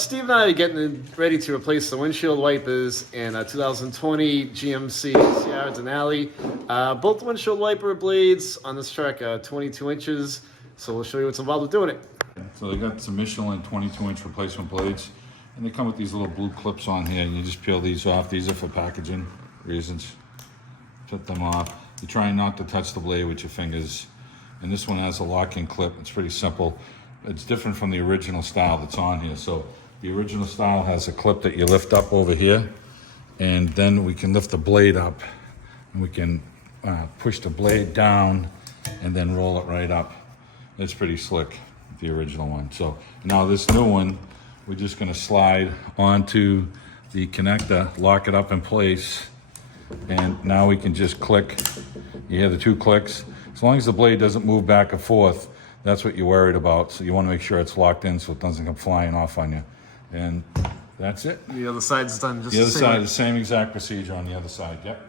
Steve and I are getting ready to replace the windshield wipers in a 2020 GMC Sierra Denali. Both windshield wiper blades on this truck are 22 inches, so we'll show you what's involved with doing it. So they got some Michelin 22-inch replacement blades, and they come with these little blue clips on here, and you just peel these off. These are for packaging reasons. Put them off. You're trying not to touch the blade with your fingers. And this one has a lock-in clip. It's pretty simple. It's different from the original style that's on here. So the original style has a clip that you lift up over here, and then we can lift the blade up, and we can push the blade down and then roll it right up. It's pretty slick, the original one. So now this new one, we're just gonna slide onto the connector, lock it up in place, and now we can just click. You hear the two clicks? As long as the blade doesn't move back and forth, that's what you're worried about. So you want to make sure it's locked in so it doesn't come flying off on you. And that's it. The other side's done just the other side, the same exact procedure on the other side. Yep.